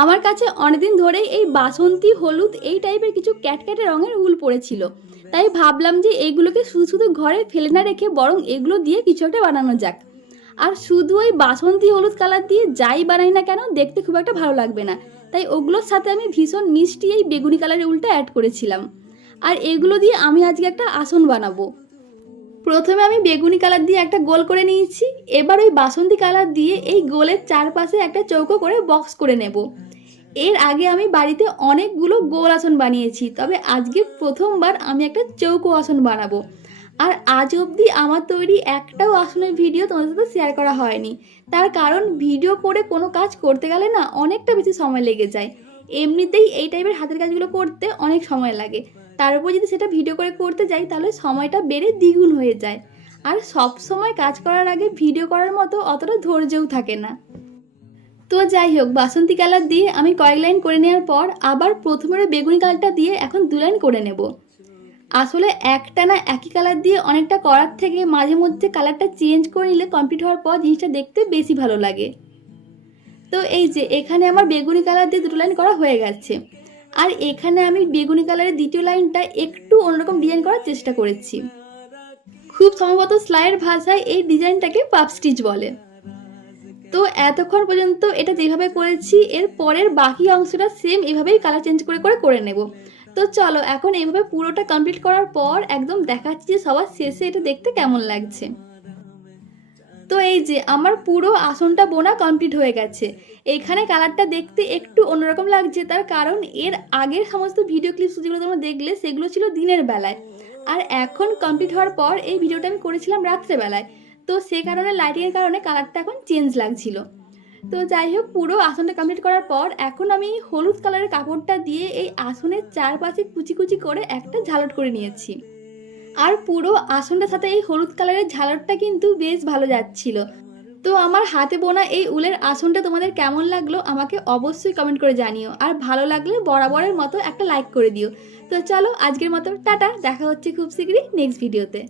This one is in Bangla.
আমার কাছে অনেকদিন ধরেই এই বাসন্তী হলুদ এই টাইপের কিছু ক্যাটক্যাটে রঙের উল পড়েছিল, তাই ভাবলাম যে এইগুলোকে শুধু শুধু ঘরে ফেলে না রেখে বরং এগুলো দিয়ে কিছু একটা বানানো যাক। আর শুধু ওই বাসন্তী হলুদ কালার দিয়ে যাই বানাই না কেন দেখতে খুব একটা ভালো লাগবে না, তাই ওগুলোর সাথে আমি ভীষণ মিষ্টি এই বেগুনি কালারের উলটা অ্যাড করেছিলাম। আর এগুলো দিয়ে আমি আজকে একটা আসন বানাবো। প্রথমে আমি বেগুনি কালার দিয়ে একটা গোল করে নিয়েছি, এবার ওই বাসন্তী কালার দিয়ে এই গোলের চারপাশে একটা চৌকো করে বক্স করে নেব। এর আগে আমি বাড়িতে অনেকগুলো গোল আসন বানিয়েছি, তবে আজকে প্রথমবার আমি একটা চৌকো আসন বানাবো। আর আজ অবধি আমার তৈরি একটাও আসনের ভিডিও তোমাদের সাথে শেয়ার করা হয়নি, তার কারণ ভিডিও করে কোনো কাজ করতে গেলে না অনেকটা বেশি সময় লেগে যায়। এমনিতেই এই টাইপের হাতের কাজগুলো করতে অনেক সময় লাগে, তার উপর যদি সেটা ভিডিও করে করতে যাই তাহলে সময়টা বেড়ে দ্বিগুণ হয়ে যায়। আর সব সময় কাজ করার আগে ভিডিও করার মতো অতটা ধৈর্যও থাকে না। তো যাই হোক, বাসন্তী কালার দিয়ে আমি কয়েক লাইন করে নেওয়ার পর আবার প্রথমে বেগুনি কালারটা দিয়ে এখন 2 লাইন করে নেব। আসলে একটা না একই কালার দিয়ে অনেকটা করার থেকে মাঝে মধ্যে কালারটা চেঞ্জ করে নিলে কমপ্লিট হওয়ার পর জিনিসটা দেখতে বেশি ভালো লাগে। তো এই যে এখানে আমার বেগুনি কালার দিয়ে 2 লাইন করা হয়ে গেছে। আর এখানে আমি বেগুনি কালারের দ্বিতীয় লাইনটা একটু অন্যরকম ডিজাইন করার চেষ্টা করেছি। খুব সম্ভবত সেলাইয়ের ভাষায় এই ডিজাইনটাকে পাপ স্টিচ বলে। তো এতক্ষণ পর্যন্ত এটা যেভাবে করেছি এর পরের বাকি অংশটা সেম এভাবেই কালার চেঞ্জ করে করে করে নেব। তো চলো এখন এইভাবে পুরোটা কমপ্লিট করার পর একদম দেখাচ্ছি যে সবার শেষে এটা দেখতে কেমন লাগছে। তো এই যে আমার পুরো আসনটা বোনা কমপ্লিট হয়ে গেছে। এখানে কালারটা দেখতে একটু অন্যরকম লাগছে, তার কারণ এর আগের সমস্ত ভিডিও ক্লিপস যেগুলো তোমরা দেখলে সেগুলো ছিল দিনের বেলায়, আর এখন কমপ্লিট হওয়ার পর এই ভিডিওটা আমি করেছিলাম রাত্রেবেলায়। তো সে কারণে লাইটিংয়ের কারণে কালারটা এখন চেঞ্জ লাগছিল। তো যাই হোক, পুরো আসনটা কমপ্লিট করার পর এখন আমি হলুদ কালারের কাপড়টা দিয়ে এই আসনের চারপাশে কুচি কুচি করে একটা ঝালট করে নিয়েছি। আর পুরো আসনটার সাথে এই হলুদ কালারের ঝালটটা কিন্তু বেশ ভালো যাচ্ছিল। তো আমার হাতে বোনা এই উলের আসনটা তোমাদের কেমন লাগলো আমাকে অবশ্যই কমেন্ট করে জানিও, আর ভালো লাগলে বরাবরের মতো একটা লাইক করে দিও। তো চলো আজকের মতো টাটা, দেখা হচ্ছে খুব শীঘ্রই নেক্সট ভিডিওতে।